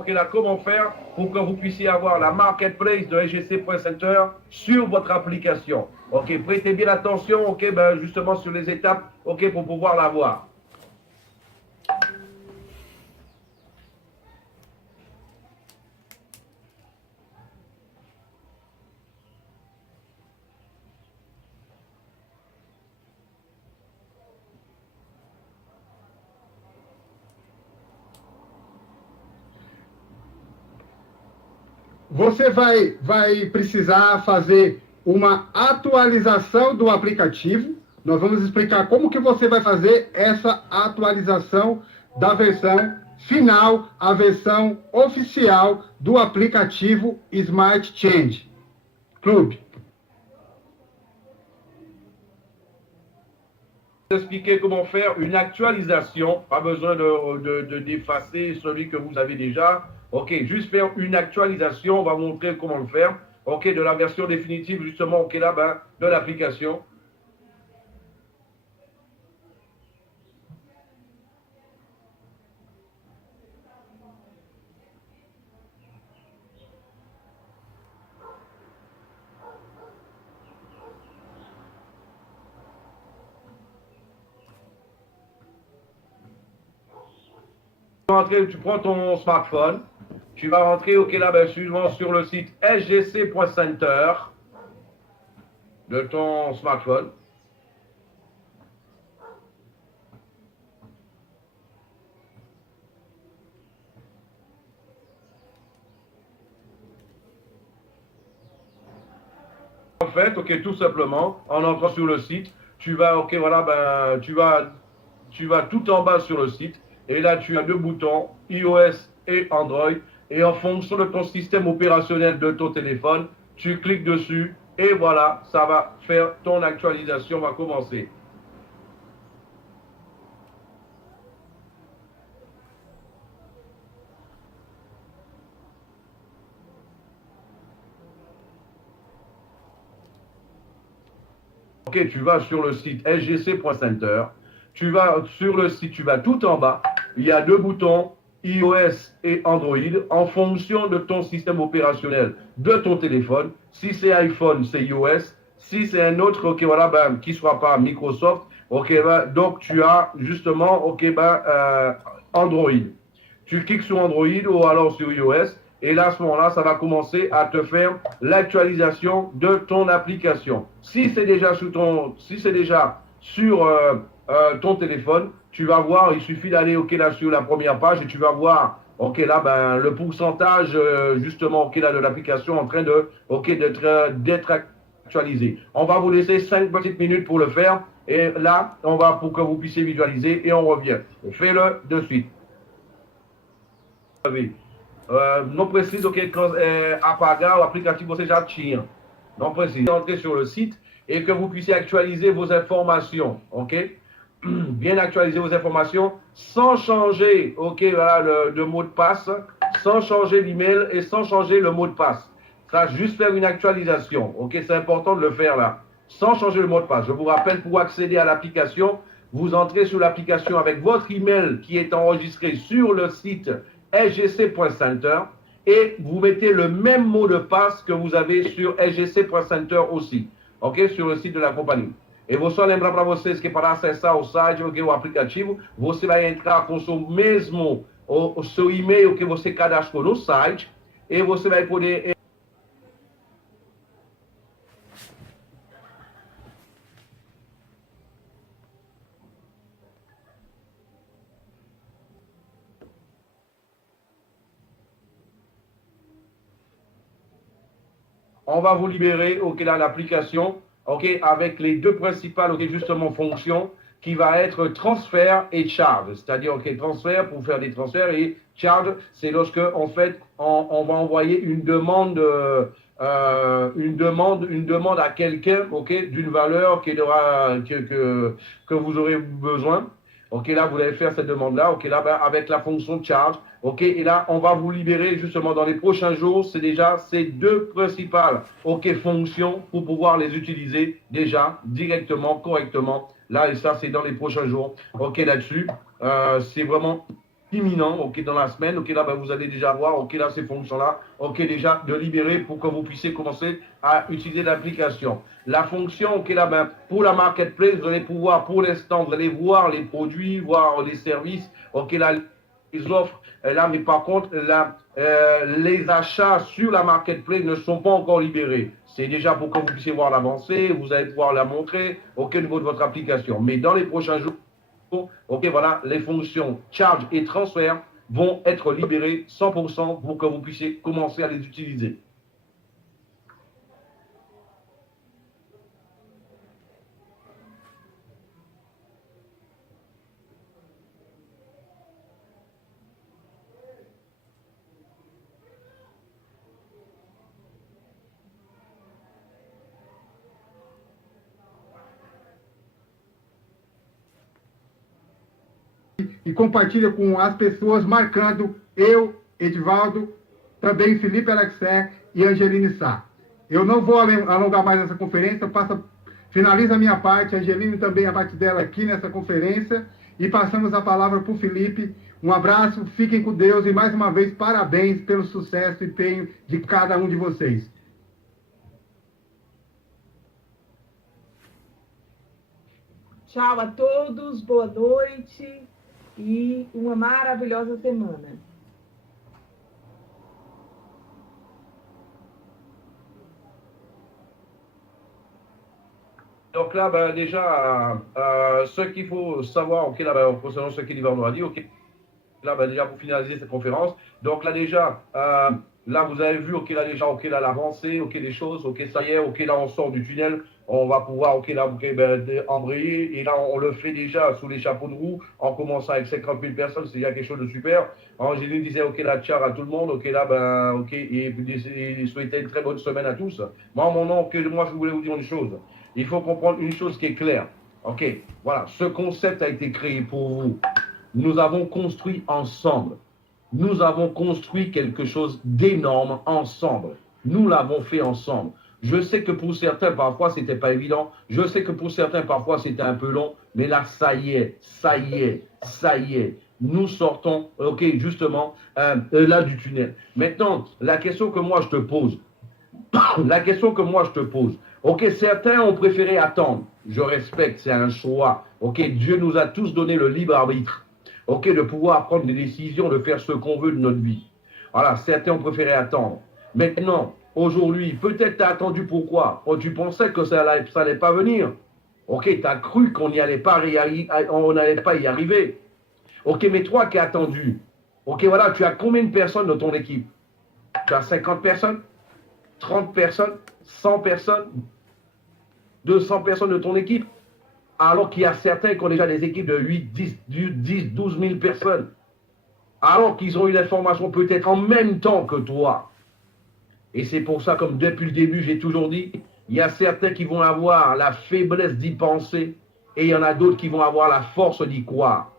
Ok, là, comment faire pour que vous puissiez avoir la marketplace de SGC.Center sur votre application. Ok, prêtez bien attention, ok, ben justement sur les étapes, ok, pour pouvoir l'avoir. Você vai precisar fazer uma atualização do aplicativo. Nós vamos explicar como que você vai fazer essa atualização da versão final à versão oficial do aplicativo Smart Change Club. Expliquer comment faire une actualisation, pas besoin d'effacer celui que vous avez déjà. Ok, juste faire une actualisation, on va montrer comment le faire. Ok, de la version définitive justement, ok là, ben, de l'application. Tu prends ton smartphone, tu vas rentrer, ok là, ben, suivant sur le site sgc.center de ton smartphone. En fait, ok, tout simplement, en entrant sur le site, tu vas, ok, voilà, ben, tu vas tout en bas sur le site, et là, tu as deux boutons, iOS et Android, et en fonction de ton système opérationnel de ton téléphone, tu cliques dessus, et voilà, ça va faire ton actualisation, va commencer. Ok, tu vas sur le site sgc.center, tu vas sur le site, tu vas tout en bas, il y a deux boutons, iOS et Android, en fonction de ton système opérationnel de ton téléphone. Si c'est iPhone, c'est iOS. Si c'est un autre, ok, voilà, ben, qui ne soit pas Microsoft, ok, ben, donc tu as justement, ok, ben, Android. Tu cliques sur Android ou alors sur iOS. Et là, à ce moment-là, ça va commencer à te faire l'actualisation de ton application. Si c'est déjà sur ton téléphone, tu vas voir, il suffit d'aller ok là sur la première page et tu vas voir ok là ben le pourcentage justement ok là de l'application en train de ok d'être actualisé. On va vous laisser 5 petites minutes pour le faire et là on va pour que vous puissiez visualiser et on revient. Fais-le de suite. Não precisa que apagar o aplicativo você já tinha. Não precisa entrer sur le site et que vous puissiez actualiser vos informations, ok? Bien actualiser vos informations sans changer, ok, voilà, le mot de passe, sans changer l'email et sans changer le mot de passe. Ça, juste faire une actualisation, ok? C'est important de le faire là, sans changer le mot de passe. Je vous rappelle, pour accéder à l'application, vous entrez sur l'application avec votre email qui est enregistré sur le site sgc.center et vous mettez le même mot de passe que vous avez sur sgc.center aussi, ok, sur le site de la companhia. Eu vou só lembrar para vocês que para acessar o site, o aplicativo, você vai entrar com o seu e-mail que você cadastrou no site e você vai poder on va vous libérer, ok, là, l'application, ok, avec les deux principales, ok, justement, fonctions, qui va être transfert et charge. C'est-à-dire, ok, transfert pour faire des transferts et charge, c'est lorsque, en fait, on va envoyer une demande à quelqu'un, ok, d'une valeur que vous aurez besoin. Ok, là, vous allez faire cette demande-là. Ok, là, ben, avec la fonction charge. Ok, et là, on va vous libérer justement dans les prochains jours. C'est déjà ces deux principales, ok, fonctions pour pouvoir les utiliser déjà directement, correctement. Là, et ça, c'est dans les prochains jours. Ok, là-dessus, c'est vraiment imminent, ok, dans la semaine, ok, là, ben, vous allez déjà voir, ok, là, ces fonctions-là, ok, déjà, de libérer pour que vous puissiez commencer à utiliser l'application. La fonction, ok, là, ben, pour la marketplace, vous allez pouvoir, pour l'instant, vous allez voir les produits, voir les services, ok, là, les offres, là, mais par contre, là, les achats sur la marketplace ne sont pas encore libérés. C'est déjà pour que vous puissiez voir l'avancée, vous allez pouvoir la montrer, ok, au niveau de votre application. Mais dans les prochains jours, ok, voilà, les fonctions charge et transfert vont être libérées 100% pour que vous puissiez commencer à les utiliser. E compartilha com as pessoas, marcando eu, Edivaldo, também Felipe Alexer e Angeline Sá. Eu não vou alongar mais essa conferência, finaliza a minha parte, a Angeline também a parte dela aqui nessa conferência, e passamos a palavra para o Felipe. Um abraço, fiquem com Deus e mais uma vez parabéns pelo sucesso e empenho de cada um de vocês. Tchau a todos, boa noite e uma maravilhosa semana. Donc là, ben, déjà, ce qu'il faut savoir, ok, là, ben, concernant ce qu'Elivar nous a dit, ok, là, ben, déjà pour finaliser cette conférence, donc là déjà, là vous avez vu, ok, là déjà, ok, là l'avancée, ok, les choses, ok, ça y est, ok, là on sort du tunnel, on va pouvoir, ok, là, okay, ben, embrayer, et là on le fait déjà sous les chapeaux de roue, en commençant avec 50 000 personnes, c'est déjà quelque chose de super. Angéline disait, ok, là, tchar à tout le monde, ok, là, ben, ok, et souhaiter une très bonne semaine à tous. Moi, mon nom, ok, moi je voulais vous dire une chose. Il faut comprendre une chose qui est claire. Ok, voilà, ce concept a été créé pour vous. Nous avons construit ensemble. Nous avons construit quelque chose d'énorme ensemble. Nous l'avons fait ensemble. Je sais que pour certains, parfois, c'était pas évident. Je sais que pour certains, parfois, c'était un peu long. Mais là, ça y est, ça y est, ça y est. Nous sortons, ok, justement, là du tunnel. Maintenant, la question que moi, je te pose, ok, certains ont préféré attendre. Je respecte, c'est un choix. Ok, Dieu nous a tous donné le libre arbitre. Ok, de pouvoir prendre des décisions, de faire ce qu'on veut de notre vie. Voilà, certains ont préféré attendre. Maintenant, aujourd'hui, peut-être tu as attendu pourquoi? Oh, tu pensais que ça n'allait pas venir. Ok, tu as cru qu'on n'allait pas y arriver. Ok, mais toi qui as attendu, ok, voilà, tu as combien de personnes dans ton équipe? Tu as 50 personnes? 30 personnes? 100 personnes? 200 personnes de ton équipe? Alors qu'il y a certains qui ont déjà des équipes de 8, 10, 12 000 personnes. Alors qu'ils ont eu l'information peut-être en même temps que toi. Et c'est pour ça, comme depuis le début, j'ai toujours dit, il y a certains qui vont avoir la faiblesse d'y penser et il y en a d'autres qui vont avoir la force d'y croire.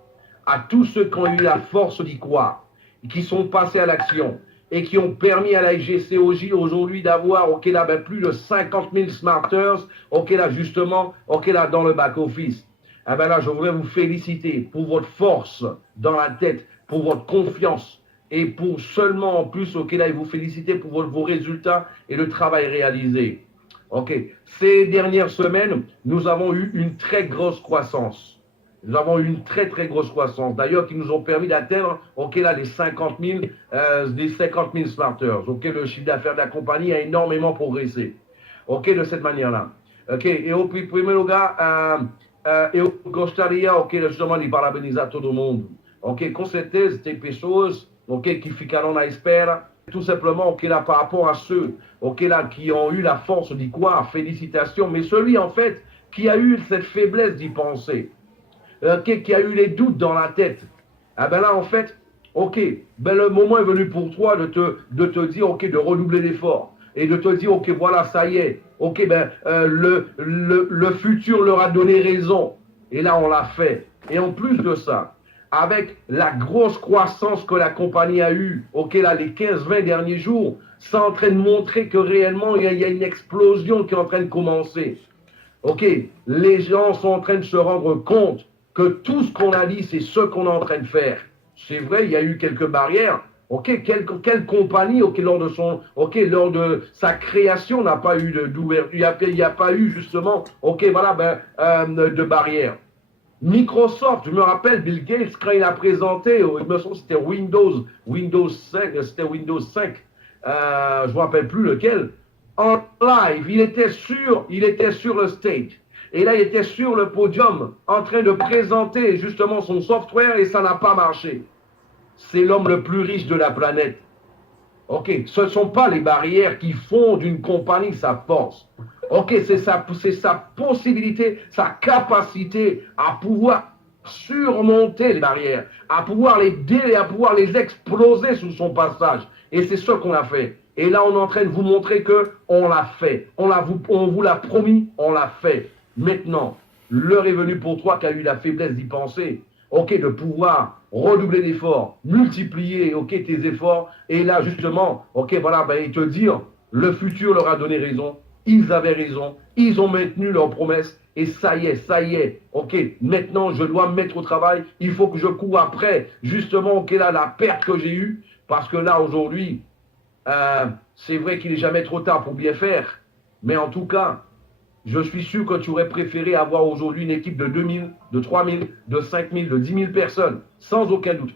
À tous ceux qui ont eu la force d'y croire, qui sont passés à l'action et qui ont permis à la GCOJ aujourd'hui d'avoir, ok là, ben, plus de 50 000 smarters, ok là, justement, ok là, dans le back-office. Eh ben là, je voudrais vous féliciter pour votre force dans la tête, pour votre confiance et pour seulement en plus, ok là, et vous féliciter pour vos résultats et le travail réalisé. Ok, ces dernières semaines, nous avons eu une très grosse croissance. Nous avons eu une très très grosse croissance, d'ailleurs qui nous ont permis d'atteindre, ok là, les 50 000 smarters. Ok, le chiffre d'affaires de la compagnie a énormément progressé. Ok, de cette manière-là. Ok, et au primeiro lugar, eu gostaria, ok, justement de parabenizar todo mundo. Ok, com certeza tem pessoas, ok, qui ficarão na espera. Tout simplement, ok, là, par rapport à ceux, ok, là, qui ont eu la force d'y croire, félicitations, mais celui, en fait, qui a eu cette faiblesse d'y penser, ok, qui a eu les doutes dans la tête, ah ben là, en fait, ok, ben le moment est venu pour toi de te dire, ok, de redoubler l'effort, et de te dire, ok, voilà, ça y est, ok, ben, le futur leur a donné raison, et là, on l'a fait. Et en plus de ça, avec la grosse croissance que la compagnie a eue, ok, là, les 15-20 derniers jours, c'est en train de montrer que réellement, il y a une explosion qui est en train de commencer. Ok, les gens sont en train de se rendre compte que tout ce qu'on a dit, c'est ce qu'on est en train de faire. c'est vrai, il y a eu quelques barrières. Ok, quelle compagnie, ok, lors de sa création n'a pas eu d'ouverture, il n'y a pas eu justement, ok, voilà, de barrières. Microsoft, je me rappelle, Bill Gates, quand il a présenté, il me semble que c'était Windows 5, c'était Windows 5, je ne me rappelle plus lequel, en live, il était sur le stage. Et là, il était sur le podium en train de présenter justement son software et ça n'a pas marché. C'est l'homme le plus riche de la planète. Ok, ce ne sont pas les barrières qui font d'une compagnie sa force. Ok, c'est sa possibilité, sa capacité à pouvoir surmonter les barrières, à pouvoir les exploser sous son passage. Et c'est ce qu'on a fait. Et là, on est en train de vous montrer que on l'a fait. On vous l'a promis, on l'a fait. Maintenant, l'heure est venue pour toi qui as eu la faiblesse d'y penser. Ok, de pouvoir redoubler d'efforts, multiplier, ok, tes efforts, et là, justement, ok, voilà, et te dire, le futur leur a donné raison, ils avaient raison, ils ont maintenu leurs promesses, et ça y est, ok, maintenant, je dois me mettre au travail, il faut que je cours après, justement, ok, là, la perte que j'ai eue, parce que là, aujourd'hui, c'est vrai qu'il n'est jamais trop tard pour bien faire, mais en tout cas, je suis sûr que tu aurais préféré avoir aujourd'hui une équipe de 2000, de 3000, de 5000, de 10 000 personnes, sans aucun doute.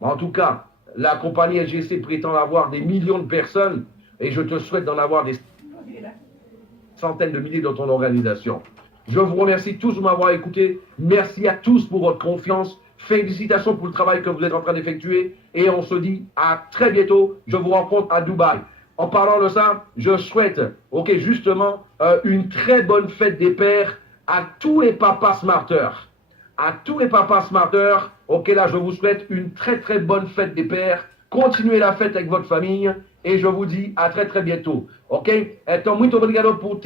En tout cas, la compagnie LGC prétend avoir des millions de personnes et je te souhaite d'en avoir des centaines de milliers dans ton organisation. Je vous remercie tous de m'avoir écouté. Merci à tous pour votre confiance. Félicitations pour le travail que vous êtes en train d'effectuer et on se dit à très bientôt. Je vous rencontre à Dubaï. En parlant de ça, je souhaite, ok, justement, une très bonne fête des pères à tous les papas smarters. À tous les papas smarters, ok, là, je vous souhaite une très très bonne fête des pères. Continuez la fête avec votre famille et je vous dis à très très bientôt, ok? Então, muito obrigado por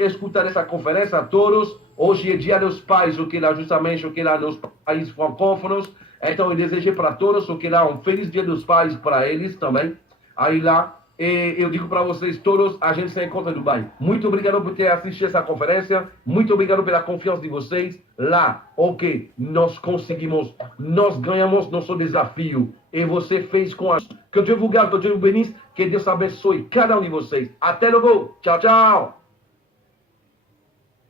escutar essa conferência a todos. Hoje é dia dos pais, ok, lá justamente, ok, lá nos países francófonos. Então, eu desejo para todos, ok, lá feliz dia dos pais para eles também. Aí lá, e eu digo para vocês todos, a gente se encontra em Dubai. Muito obrigado por ter assistido essa conferência. Muito obrigado pela confiança de vocês. Lá, ok, nós conseguimos, nós ganhamos nosso desafio. E você fez com a... Que Deus vous garde, que Deus vous bénisse, que Deus abençoe cada um de vocês. Até logo. Tchau, tchau.